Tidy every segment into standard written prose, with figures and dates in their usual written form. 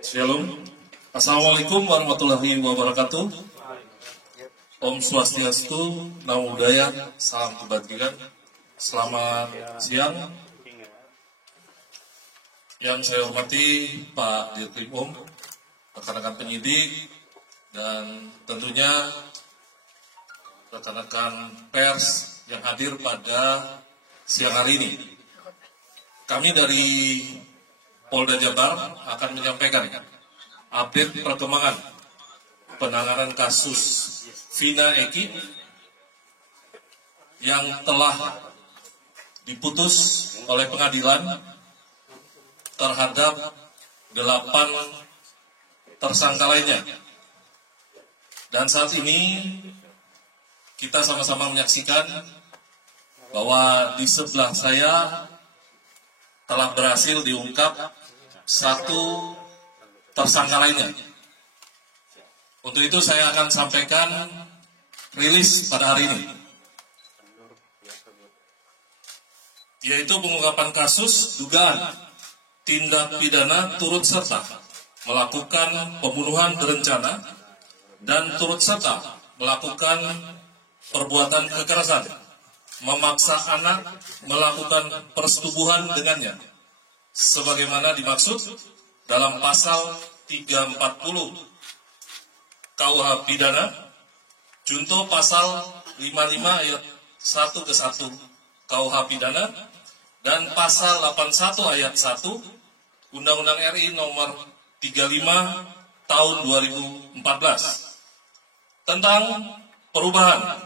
Shalom. Assalamualaikum warahmatullahi wabarakatuh. Om Swastiastu, Namo Buddhaya, salam kebajikan. Selamat siang. Yang saya hormati Pak Dirkrim Om, rekan-rekan penyidik, dan tentunya rekan-rekan pers yang hadir pada siang hari ini. Kami dari Polda Jabar akan menyampaikan update perkembangan penanganan kasus Vina Eki yang telah diputus oleh pengadilan terhadap 8 tersangka lainnya. Dan saat ini kita sama-sama menyaksikan bahwa di sebelah saya telah berhasil diungkap 1 tersangka lainnya. Untuk itu saya akan sampaikan rilis pada hari ini, yaitu pengungkapan kasus dugaan tindak pidana turut serta melakukan pembunuhan berencana dan turut serta melakukan perbuatan kekerasan, memaksa anak melakukan persetubuhan dengannya, sebagaimana dimaksud dalam pasal 340 KUH Pidana, junto pasal 55 ayat 1 ke 1 KUH Pidana, dan pasal 81 ayat 1 Undang-Undang RI nomor 35 tahun 2014 tentang perubahan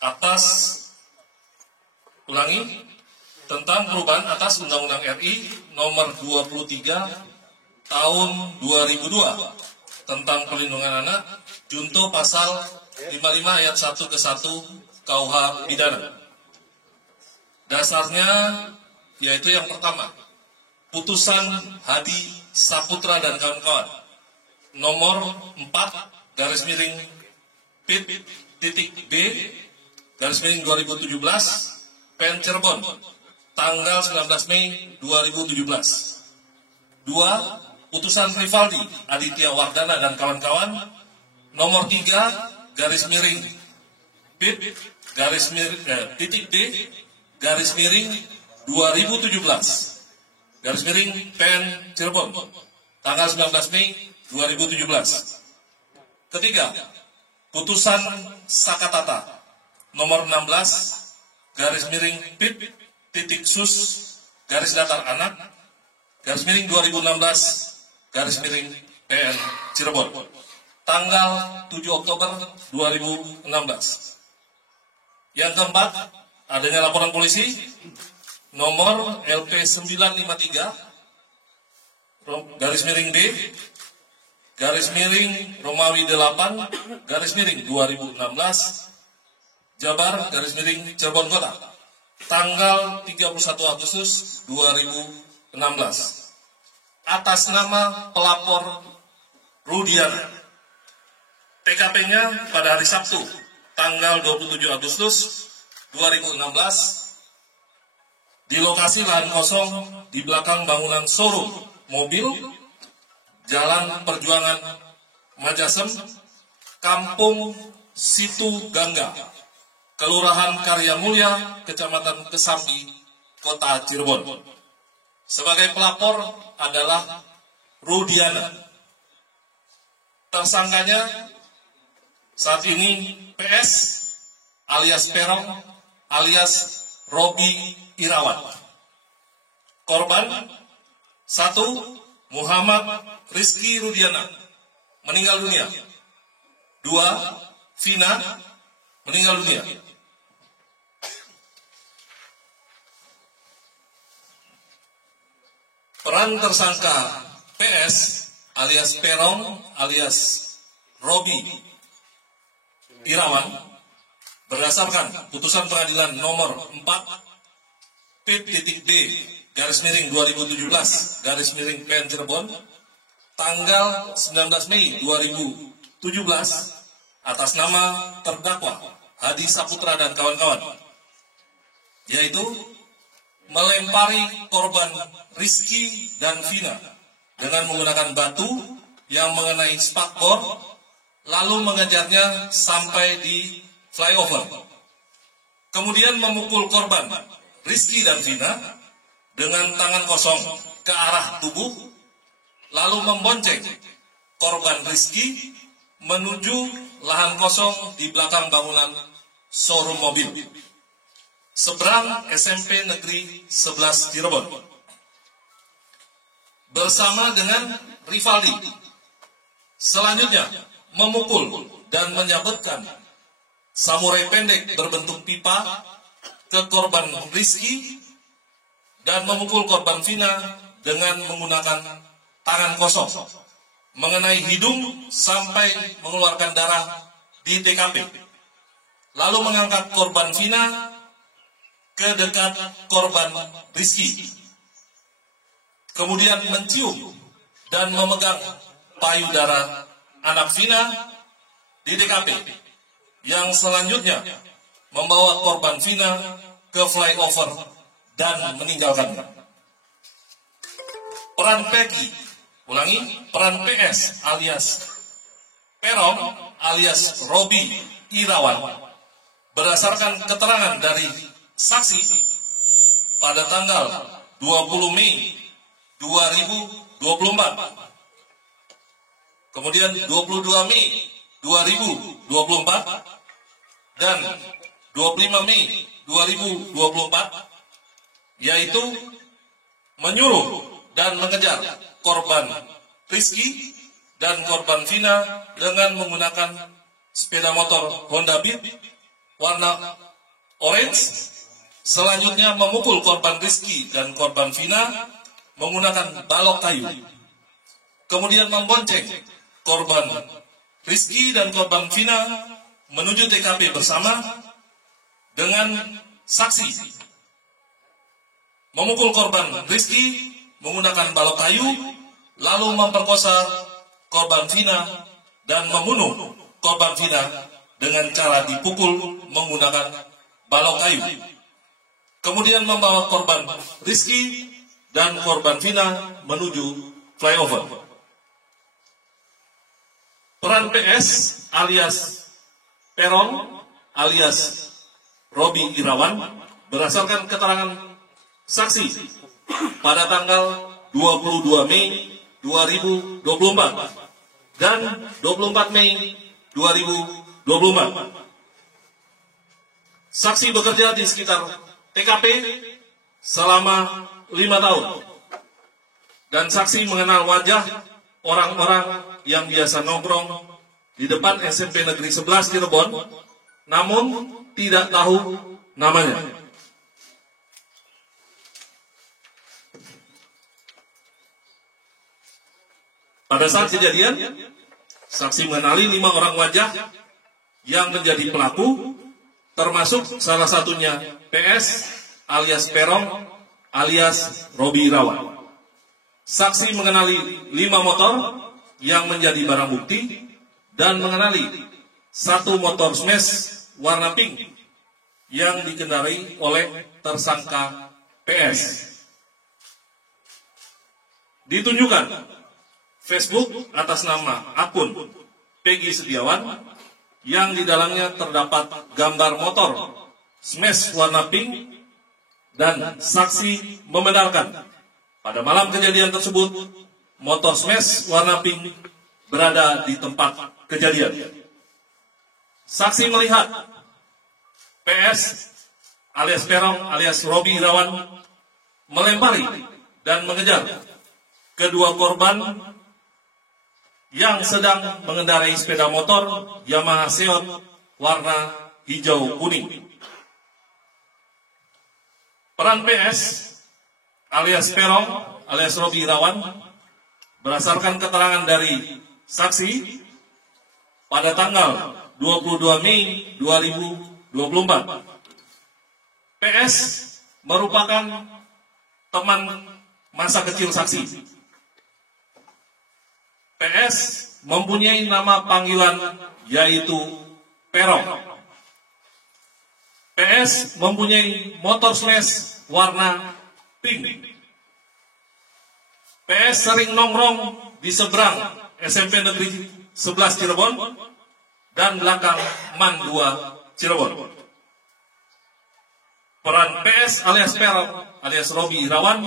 atas Undang-Undang RI nomor 23 tahun 2002 tentang pelindungan anak, junto pasal 55 ayat 1 ke 1 KUH Pidana. Dasarnya yaitu yang pertama, putusan Hadi Saputra dan kawan-kawan nomor 4 garis miring PIT.B garis miring 2017 PN Cirebon tanggal 19 Mei 2017. 2. Putusan Rivaldi Aditya Wardana dan kawan-kawan nomor 3 garis miring PIT garis miring .D garis miring 2017 garis miring PN Cirebon tanggal 19 Mei 2017. Ketiga, putusan Sakatata nomor 16 garis miring PIT.SUS garis datar anak garis miring 2016 garis miring PN Cirebon tanggal 7 Oktober 2016. Yang keempat, adanya laporan polisi nomor LP 953 garis miring D garis miring Romawi 8 garis miring 2016 Jabar garis miring Cirebon Kota tanggal 31 Agustus 2016 atas nama pelapor Rudiana. TKP-nya pada hari Sabtu tanggal 27 Agustus 2016 di lokasi lahan kosong di belakang bangunan showroom mobil Jalan Perjuangan Majasem, Kampung Situ Gangga, Kelurahan Karya Mulya, Kecamatan Kesambi, Kota Cirebon. Sebagai pelapor adalah Rudiana. Tersangkanya saat ini PS alias Perong alias Robi Irawan. Korban 1. Muhammad Rizky Rudiana meninggal dunia. 2. Vina meninggal dunia. Peran tersangka PS alias Perong alias Robi Irawan berdasarkan putusan pengadilan nomor 4 PIT.D garis miring 2017 garis miring PN Cirebon tanggal 19 Mei 2017 atas nama terdakwa Hadi Saputra dan kawan-kawan, yaitu melempari korban Rizky dan Vina dengan menggunakan batu yang mengenai spakbor, lalu mengejarnya sampai di flyover. Kemudian memukul korban Rizky dan Vina dengan tangan kosong ke arah tubuh, lalu membonceng korban Rizky menuju lahan kosong di belakang bangunan showroom mobil seberang SMP Negeri 11 Cirebon. Bersama dengan Rivaldi, selanjutnya memukul dan menyabetkan samurai pendek berbentuk pipa ke korban Rizky dan memukul korban Vina dengan menggunakan tangan kosong mengenai hidung sampai mengeluarkan darah di TKP. Lalu mengangkat korban Vina ke dekat korban Rizky. Kemudian mencium dan memegang payudara anak Vina di TKP. Yang selanjutnya membawa korban Vina ke flyover dan meninggalkannya. Peran Peggy, peran PS alias Peron alias Robi Irawan berdasarkan keterangan dari saksi pada tanggal 20 Mei 2024, kemudian 22 Mei 2024, dan 25 Mei 2024, yaitu menyuruh dan mengejar korban Rizky dan korban Vina dengan menggunakan sepeda motor Honda Beat warna orange. Selanjutnya memukul korban Rizky dan korban Vina menggunakan balok kayu. Kemudian membonceng korban Rizky dan korban Vina menuju TKP bersama dengan saksi. Memukul korban Rizky menggunakan balok kayu, lalu memperkosa korban Vina dan membunuh korban Vina dengan cara dipukul menggunakan balok kayu. Kemudian membawa korban Rizky dan korban Vina menuju flyover. Peran PS alias Peron alias Robi Irawan berdasarkan keterangan saksi pada tanggal 22 Mei 2024 dan 24 Mei 2024. Saksi bekerja di sekitar TKP selama 5 tahun. Dan saksi mengenal wajah orang-orang yang biasa nongkrong di depan SMP Negeri 11 Cirebon, namun tidak tahu namanya. Pada saat kejadian, saksi mengenali 5 orang wajah yang menjadi pelaku, termasuk salah satunya PS alias Perong alias Robi Irawan. Saksi mengenali 5 motor yang menjadi barang bukti dan mengenali 1 motor smash warna pink yang dikendarai oleh tersangka PS. Ditunjukkan Facebook atas nama akun Peggy Setiawan yang di dalamnya terdapat gambar motor smash warna pink, dan saksi membenarkan pada malam kejadian tersebut motor smash warna pink berada di tempat kejadian. Saksi melihat PS alias Perong alias Robi Irawan melempari dan mengejar kedua korban yang sedang mengendarai sepeda motor Yamaha Seot warna hijau kuning. Peran PS alias Perong alias Robi Irawan berdasarkan keterangan dari saksi pada tanggal 22 Mei 2024. PS merupakan teman masa kecil saksi. PS mempunyai nama panggilan yaitu Perong. PS mempunyai motor smash warna pink. PS sering nongkrong di seberang SMP Negeri 11 Cirebon dan belakang MAN 2 Cirebon. Peran PS alias Peron alias Robi Irawan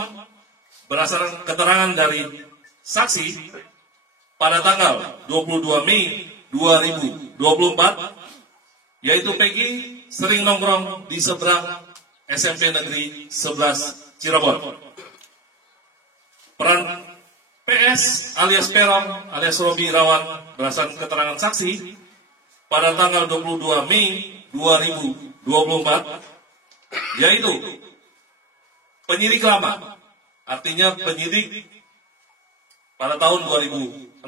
berdasarkan keterangan dari saksi pada tanggal 22 Mei 2024, yaitu Peggy sering nongkrong di seberang SMP Negeri 11 Cirebon. Peran PS alias Peron alias Robi Irawan berdasarkan keterangan saksi pada tanggal 22 Mei 2024, yaitu penyidik lama, artinya penyidik pada tahun 2016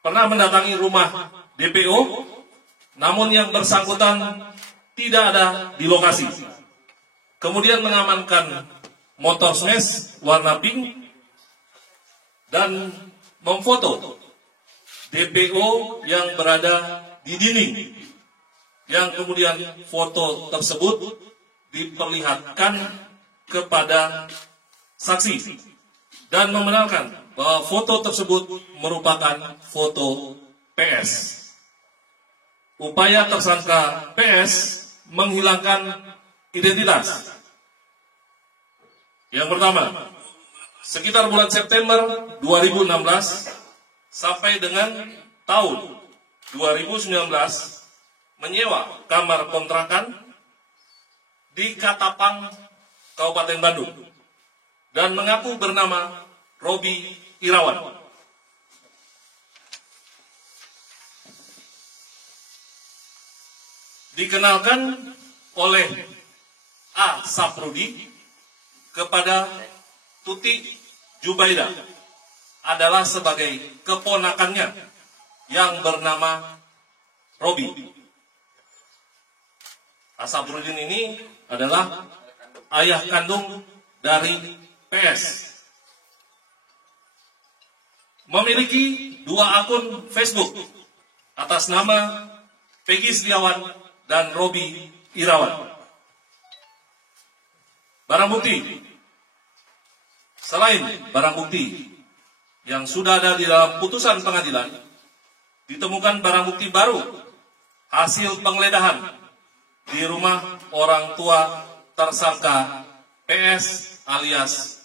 pernah mendatangi rumah DPO, namun yang bersangkutan tidak ada di lokasi. Kemudian mengamankan motor smash warna pink dan memfoto DPO yang berada di dinding, yang kemudian foto tersebut diperlihatkan kepada saksi dan membenarkan bahwa foto tersebut merupakan foto PS. Upaya tersangka PS menghilangkan identitas. Yang pertama, sekitar bulan September 2016 sampai dengan tahun 2019 menyewa kamar kontrakan di Katapang, Kabupaten Bandung, dan mengaku bernama Robi Irawan. Dikenalkan oleh A. Saprudi kepada Tuti Jubaida adalah sebagai keponakannya yang bernama Robi. Saprudin ini adalah ayah kandung dari PS. Memiliki 2 akun Facebook atas nama Peggy Setiawan dan Robi Irawan. Barang bukti. Selain barang bukti yang sudah ada di dalam putusan pengadilan, ditemukan barang bukti baru hasil penggeledahan di rumah orang tua tersangka PS alias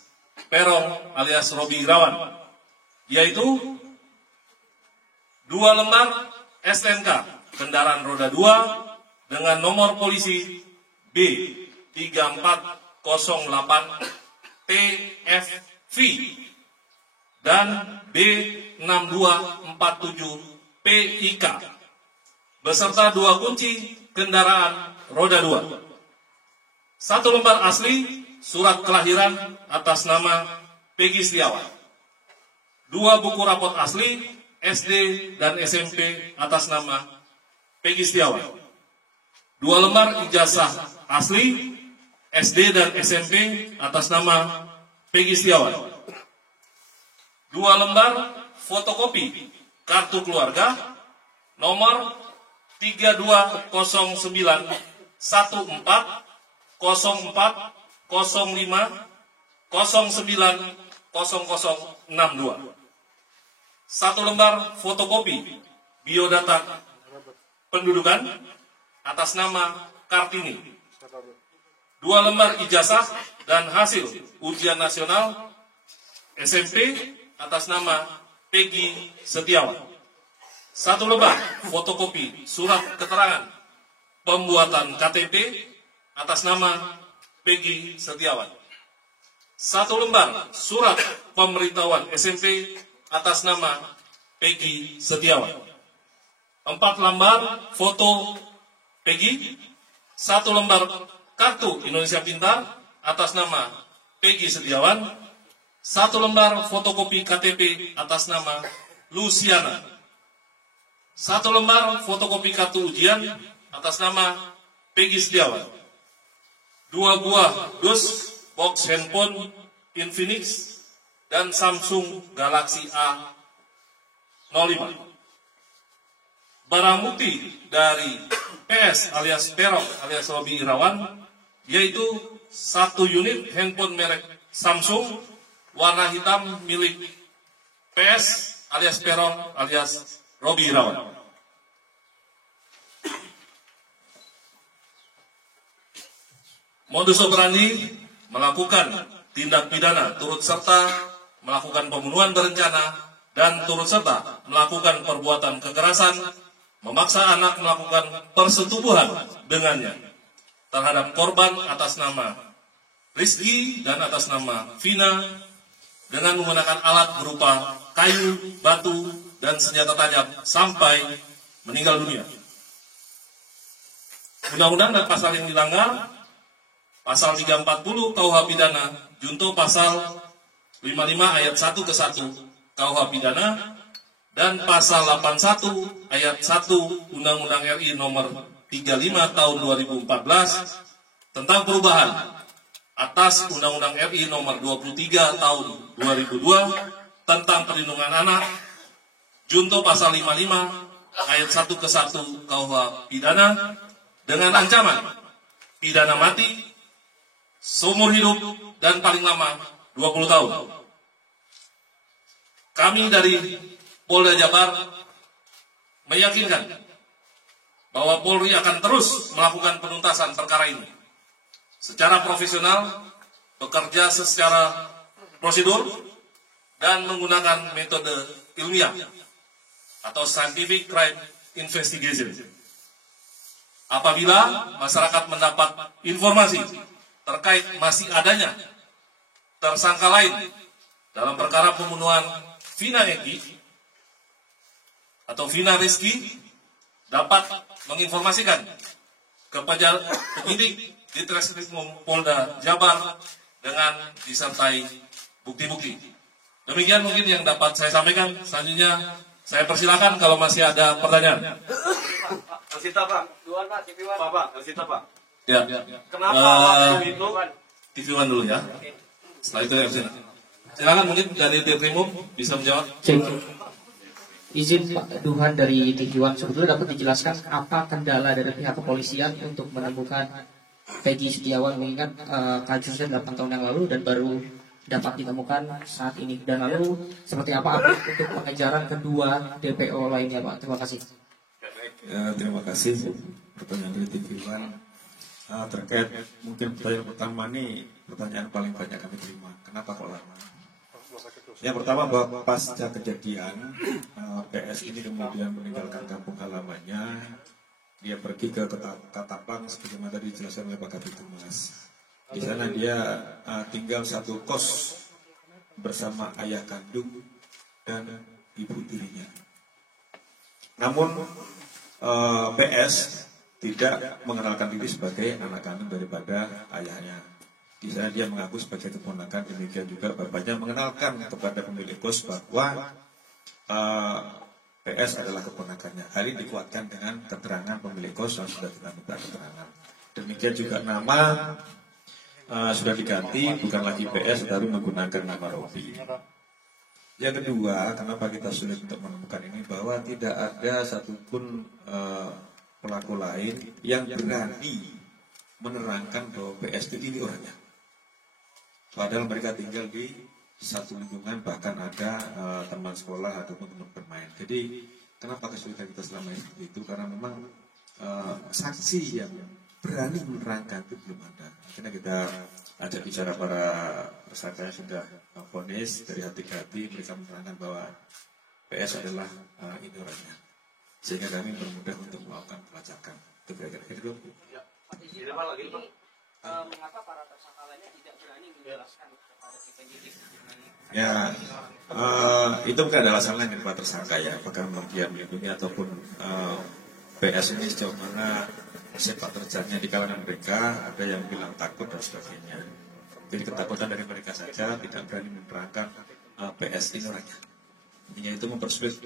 Peron alias Robi Irawan, yaitu 2 lembar STNK kendaraan roda 2 dengan nomor polisi B3408 TFV dan B6247 PIK beserta 2 kunci kendaraan roda 2. 1 lembar asli surat kelahiran atas nama Peggy Setiawan. 2 buku rapot asli SD dan SMP atas nama Peggy Setiawan. 2 lembar ijazah asli SD dan SMP atas nama Peggy Setiawan. 2 lembar fotokopi kartu keluarga nomor 32040405090062. 1 lembar fotokopi biodata pendudukan atas nama Kartini. 2 lembar ijazah dan hasil ujian nasional SMP atas nama Peggy Setiawan. 1 lembar fotokopi surat keterangan pembuatan KTP atas nama Peggy Setiawan. 1 lembar surat pemberitahuan SMP atas nama Peggy Setiawan. 4 lembar foto Peggy. 1 lembar kartu Indonesia Pintar atas nama Peggy Setiawan. 1 lembar fotokopi KTP atas nama Luciana. 1 lembar fotokopi kartu ujian atas nama Peggy Setiawan. 2 buah dus box handphone Infinix dan Samsung Galaxy A05. Barang bukti dari PS alias Peron alias Robi Irawan yaitu 1 unit handphone merek Samsung warna hitam milik PS alias Peron alias Robi Irawan. Modus operandi melakukan tindak pidana turut serta melakukan pembunuhan berencana dan turut serta melakukan perbuatan kekerasan, memaksa anak melakukan persetubuhan dengannya terhadap korban atas nama Rizky dan atas nama Vina dengan menggunakan alat berupa kayu, batu, dan senjata tajam sampai meninggal dunia. Undang-undang dan pasal yang dilanggar, pasal 340 KUH Pidana, junto pasal 55 ayat 1 ke 1 KUH Pidana, dan pasal 81 ayat 1 Undang-Undang RI nomor 35 tahun 2014 tentang perubahan atas Undang-Undang RI nomor 23 tahun 2002 tentang perlindungan anak, junto pasal 55 ayat 1 ke 1 KUH Pidana dengan ancaman pidana mati, seumur hidup, dan paling lama 20 tahun. Kami dari Polda Jabar meyakinkan bahwa Polri akan terus melakukan penuntasan perkara ini secara profesional, bekerja secara prosedur, dan menggunakan metode ilmiah atau scientific crime investigation. Apabila masyarakat mendapat informasi terkait masih adanya tersangka lain dalam perkara pembunuhan Vina Eki atau Vina Rizky, dapat menginformasikan kepada penyidik di Treskrimum Polda Jabar dengan disertai bukti-bukti. Demikian mungkin yang dapat saya sampaikan. Selanjutnya saya persilakan kalau masih ada pertanyaan. Elsita Pak, Pak, Elsita Pak. Ya. Kenapa waktu itu TV One dulu ya. Setelah itu Elsita. Silakan mungkin dari Treskrimum bisa menjawab. Cek. Izin Pak Duhan dari TV One, sebetulnya dapat dijelaskan apa kendala dari pihak kepolisian untuk menemukan Peggy Setiawan, mengingat kasusnya 8 tahun yang lalu dan baru dapat ditemukan saat ini. Dan lalu seperti apa update untuk pengejaran kedua DPO lainnya Pak? Terima kasih. Terima kasih pertanyaan dari TV One. Terkait mungkin pertanyaan pertama ini pertanyaan paling banyak kami terima. Kenapa kok lama? Yang pertama bahwa pasca kejadian PS ini kemudian meninggalkan kampung halamannya, dia pergi ke Katapang sebagaimana tadi dijelaskan oleh Pak Kabid Humas. Di sana dia tinggal satu kos bersama ayah kandung dan ibu tirinya. Namun PS tidak mengenalkan diri sebagai anak kandung daripada ayahnya. Di sana dia mengaku sebagai keponakan, demikian juga bapaknya mengenalkan kepada pemilik kos bahwa PS adalah keponakannya. Hal ini dikuatkan dengan keterangan pemilik kos yang sudah kita minta keterangan. Demikian juga nama sudah diganti, bukan lagi PS tetapi menggunakan nama Robi. Yang kedua, kenapa kita sulit untuk menemukan ini, bahwa tidak ada satupun pelaku lain yang berani menerangkan bahwa PS itu ini orangnya. Padahal mereka tinggal di satu lingkungan, bahkan ada teman sekolah ataupun teman bermain. Jadi kenapa kesulitan kita selama ini seperti itu? Karena memang saksi yang berani menerangkan itu belum ada. Akhirnya kita ajak bicara para tersangka yang sudah vonis dari hati ke hati, mereka menerangkan bahwa PS adalah ini orangnya. Sehingga kami bermudah untuk melakukan pelacakan. Itu kira-kira itu. Mengapa para tersangka lainnya tidak berani menjelaskan kepada si penyidik? Ya, itu bukan ada alasan lain dari para tersangka ya. Apakah kemudian melindungi ataupun PS ini sejauh mana sepak terjangnya di kalangan mereka, ada yang bilang takut dan sebagainya. Jadi ketakutan dari mereka saja, tidak berani menerangkan PS ini orangnya. Intinya itu mempersulit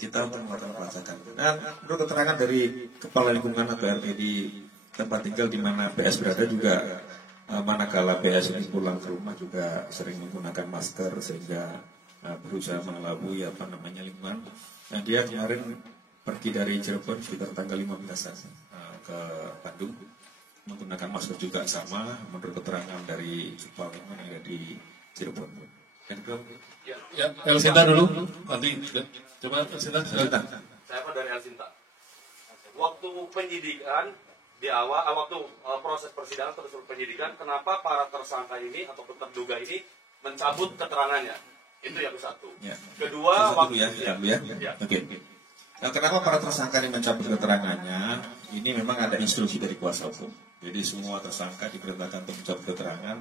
kita untuk melakukan pelacakan. Dan menurut keterangan dari kepala lingkungan atau RT di tempat tinggal di mana PS berada juga, manakala PS ini pulang ke rumah juga sering menggunakan masker sehingga berusaha mengelabui lingkungan. Nah, dia kemarin pergi dari Cirebon sekitar tanggal 15 ke Bandung. menggunakan masker juga sama menurut keterangan dari kepala yang ada di Cirebon. Ya, Elsinta dulu. Nanti coba Elsinta. Saya Pak dari Elsinta. Waktu penyidikan di awal, waktu proses persidangan terus penyidikan, kenapa para tersangka ini atau terduga ini mencabut keterangannya? Itu yang satu. Ya. Kedua, waktu waktu ya. Oke. Nah, kenapa para tersangka ini mencabut keterangannya? Ini memang ada instruksi dari kuasa hukum. Jadi semua tersangka diperintahkan untuk mencabut keterangan.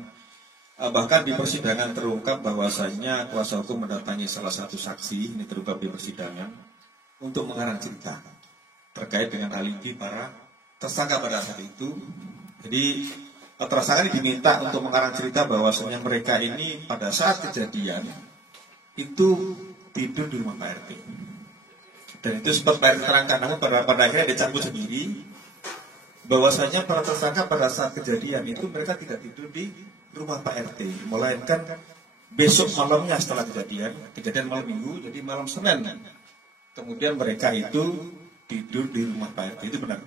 Bahkan di persidangan terungkap bahwasanya kuasa hukum mendatangi salah satu saksi, ini terungkap di persidangan, untuk mengarang cerita terkait dengan alibi para tersangka pada saat itu. Jadi tersangka ini diminta untuk mengarang cerita bahwasanya mereka ini pada saat kejadian itu tidur di rumah Pak RT. Dan itu sempat Pak RT terangkan, namun pada akhirnya dicabut sendiri bahwasanya para tersangka pada saat kejadian itu mereka tidak tidur di rumah Pak RT, melainkan besok malamnya setelah kejadian malam Minggu, jadi malam Senin. Kemudian mereka itu tidur di rumah Pak RT, itu benar.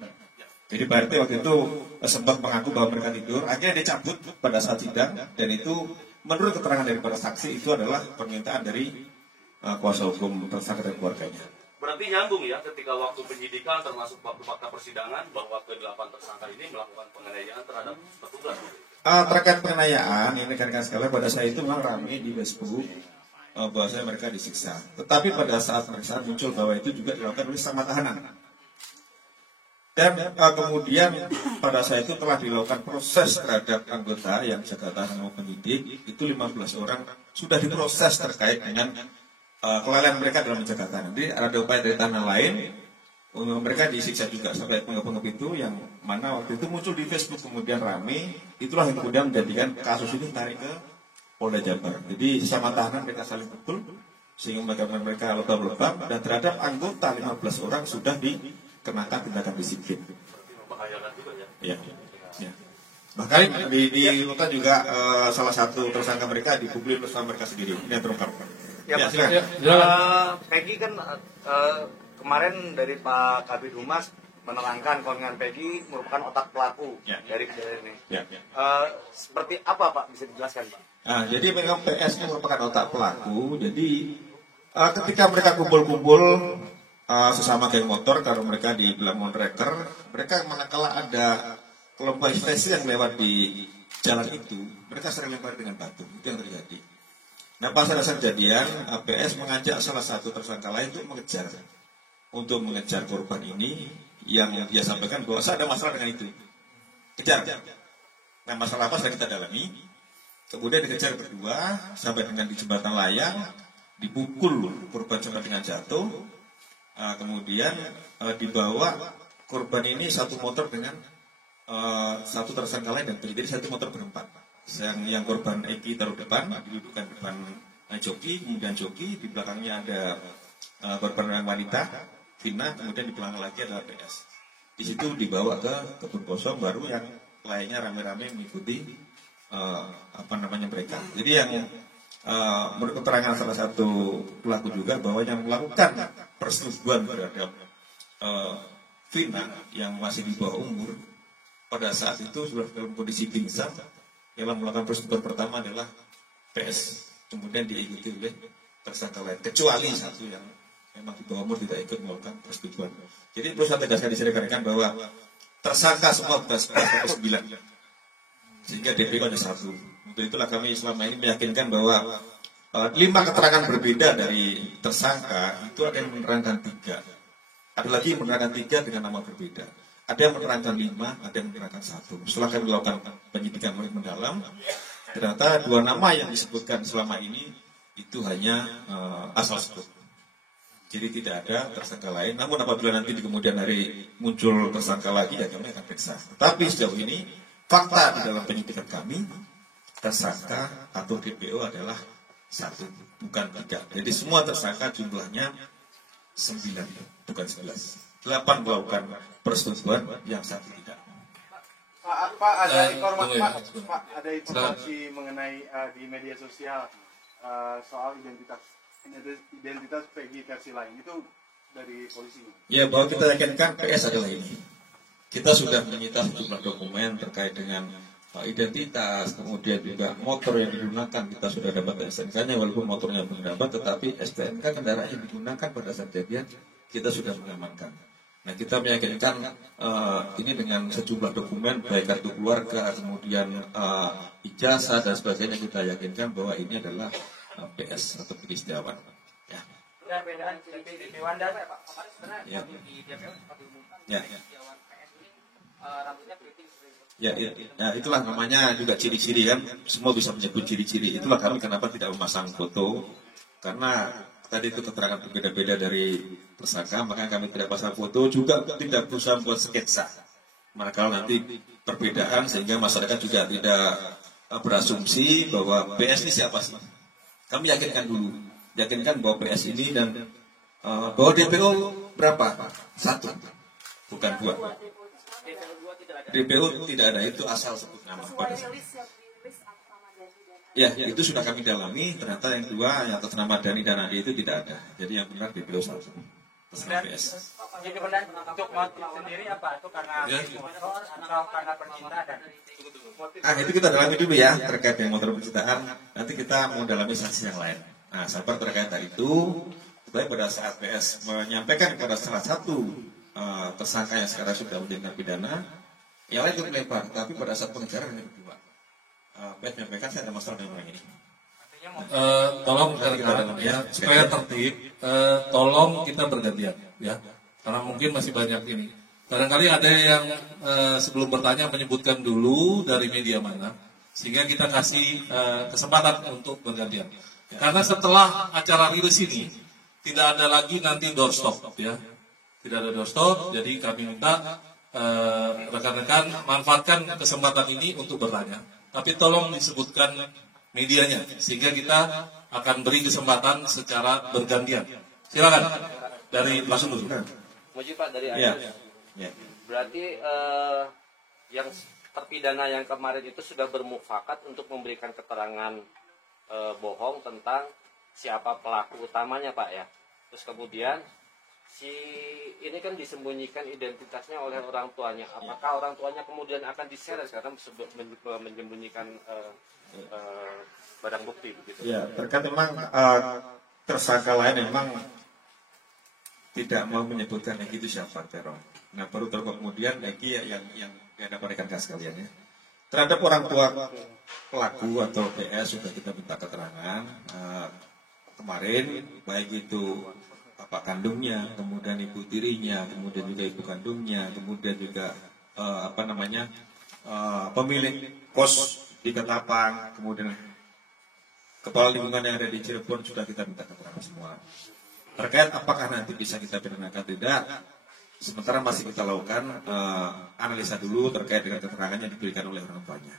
Jadi Pak RT waktu itu sempat mengaku bahwa mereka tidur, akhirnya dicabut pada saat sidang, dan itu menurut keterangan dari para saksi itu adalah permintaan dari kuasa hukum tersangka dan keluarganya. berarti nyambung ya ketika waktu penyidikan termasuk waktu fakta persidangan bahwa ke-8 tersangka ini melakukan penganiayaan terhadap petugas. Terkait penganiayaan, ini rekan-rekan sekalian, pada saat itu memang ramai di Facebook bahwasanya mereka disiksa. Tetapi pada saat pemeriksaan muncul bahwa itu juga dilakukan oleh sama tahanan. Dan kemudian pada saat itu telah dilakukan proses terhadap anggota yang jaga tahanan maupun penyidik, itu 15 orang sudah diproses terkait dengan kelalaian mereka dalam menjaga tahanan. Jadi ada upaya dari tahanan lain, mereka disiksa juga sampai penggap-penggap itu yang mana waktu itu muncul di Facebook kemudian ramai, itulah yang kemudian menjadikan kasus ini tarik ke Polda Jabar. Jadi sama tahanan mereka saling pukul sehingga mereka lebam-lebam, dan terhadap anggota 15 orang sudah dikenakan tindakan disiplin. Membahayakan juga ya. Ya. Bahkan di Lutan juga salah satu tersangka mereka dipukuli bersama mereka sendiri. Ini yang terungkap. Ya, Pak. Peggy kan kemarin dari Pak Kabid Humas menerangkan kalau dengan Peggy merupakan otak pelaku dari kejadian ini. Seperti apa Pak, bisa dijelaskan Pak? Jadi memang PS ini merupakan otak pelaku. Jadi ketika mereka kumpul-kumpul sesama geng motor, kalau mereka di Belamon Reker, mereka manakala ada kelompok investasi yang lewat di jalan itu, mereka sering lempar dengan batu. Itu yang terjadi. Nah, pas ada kejadian, PS mengajak salah satu tersangka lain untuk mengejar korban ini, yang dia sampaikan bahwa saya ada masalah dengan itu. Kejar. Nah, masalah apa sedang kita dalami. Kemudian dikejar berdua sampai dengan di jembatan layang, dipukul korban sampai dengan jatuh. Kemudian dibawa korban ini satu motor dengan satu tersangka lain, dan jadi satu motor berempat. Yang korban Eki taruh depan, didudukkan depan joki, kemudian joki, di belakangnya ada korban yang wanita, Vina, kemudian di belakang lagi adalah PS. Di situ dibawa ke kebun kosong, baru yang lainnya rame-rame mengikuti mereka. Jadi yang menurut keterangan salah satu pelaku juga bahwa yang melakukan persetubuhan terhadap Vina yang masih di bawah umur pada saat itu sudah dalam kondisi pingsan. Yang melakukan persetubuhan pertama adalah PS, kemudian diikuti oleh tersangka lain, kecuali satu yang memang di bawah umur tidak ikut melakukan persetubuhan. Jadi perlu saya tegaskan di sini rekan-rekan bahwa tersangka semua bukan 9, sehingga DPO hanya 1. Untuk itulah kami selama ini meyakinkan bahwa 5 keterangan berbeda dari tersangka itu ada yang menerangkan 3, ada lagi yang menerangkan 3 dengan nama berbeda. Ada yang menerangkan 5, ada yang menerangkan 1. Setelah kami melakukan penyidikan lebih mendalam, ternyata 2 nama yang disebutkan selama ini itu hanya asal sebut. Jadi tidak ada tersangka lain. Namun apabila nanti di kemudian hari muncul tersangka lagi, ya kami akan periksa. Tetapi sejauh ini fakta di dalam penyidikan kami, tersangka atau DPO adalah 1, bukan 3. Jadi semua tersangka jumlahnya 9, bukan 11. 8 melakukan persetubuhan, yang 1 tidak. Pak, ada informasi mengenai di media sosial soal identitas Peggy versi lain, itu dari polisi. Ya, bahwa kita yakinkan PS adalah ini. kita sudah menyita sejumlah dokumen terkait dengan identitas, kemudian juga motor yang digunakan kita sudah dapat STNK-nya, walaupun motornya belum dapat, tetapi STNK kendaraan yang digunakan pada saat kejadian kita sudah mengamankan. Nah, kita meyakinkan ini dengan sejumlah dokumen, baik kartu keluarga, kemudian ijazah dan sebagainya, kita yakinkan bahwa ini adalah PS atau Peggy Setiawan. Ya. Ya, itulah namanya juga ciri-ciri kan. Semua bisa menyebut ciri-ciri. Itulah kami kenapa tidak memasang foto, karena tadi itu keterangan berbeda-beda dari tersangka, maka kami tidak pasang foto, juga tidak berusaha membuat sketsa. Manakala nanti perbedaan sehingga masyarakat juga tidak berasumsi bahwa PS ini siapa sih. Kami yakinkan dulu, yakinkan bahwa PS ini dan bahwa DPO berapa? 1, bukan 2. DPO tidak ada, itu asal sebut nama pada saat. Ya, itu sudah kami dalami, ternyata yang 2 yang atas nama Dani dan Adi itu tidak ada. Jadi yang benar DPO 1 atas nama PS. Jadi benar untuk motif sendiri apa? Itu karena motor atau karena percintaan? Itu kita dalami dulu ya, terkait dengan motor percintaan. Nanti kita mau dalami saksi yang lain. Nah, sabar terkait hal itu. Tapi pada saat PS menyampaikan kepada salah satu tersangka yang sekarang sudah menjadi pidana, yang lain itu melebar, tapi pada saat pengejaran yang kedua, PS menyampaikan saya ada masalah dengan orang ini. Tolong ya, supaya tertib, tolong kita bergantian ya, karena mungkin masih banyak ini. Barangkali ada yang sebelum bertanya menyebutkan dulu dari media mana, sehingga kita kasih kesempatan untuk bergantian. Karena setelah acara rilis ini tidak ada lagi nanti doorstop ya, tidak ada doorstop. Jadi kami minta rekan-rekan manfaatkan kesempatan ini untuk bertanya. Tapi tolong disebutkan medianya, sehingga kita akan beri kesempatan secara bergantian. Silakan dari langsung dulu. Muji Pak dari Ayah. Berarti yang terpidana yang kemarin itu sudah bermufakat untuk memberikan keterangan bohong tentang siapa pelaku utamanya Pak ya. Terus kemudian si ini kan disembunyikan identitasnya oleh orang tuanya. Apakah orang tuanya kemudian akan diseret karena menyembunyikan barang bukti begitu? Ya, terkait memang tersangka lain memang tidak mau menyebutkan Eki itu siapa, terong. Nah, baru kemudian Eki yang dapat rekan sekalian ya. Terhadap orang tua pelaku atau PS sudah kita minta keterangan kemarin, baik itu bapak kandungnya, kemudian ibu tirinya, kemudian juga ibu kandungnya, kemudian juga pemilik kos di Ketapang, kemudian kepala lingkungan yang ada di Cirebon sudah kita minta keterangan semua. Terkait apakah nanti bisa kita pidanakan tidak, sementara masih kita lakukan analisa dulu terkait dengan keterangan yang diberikan oleh orang tuanya.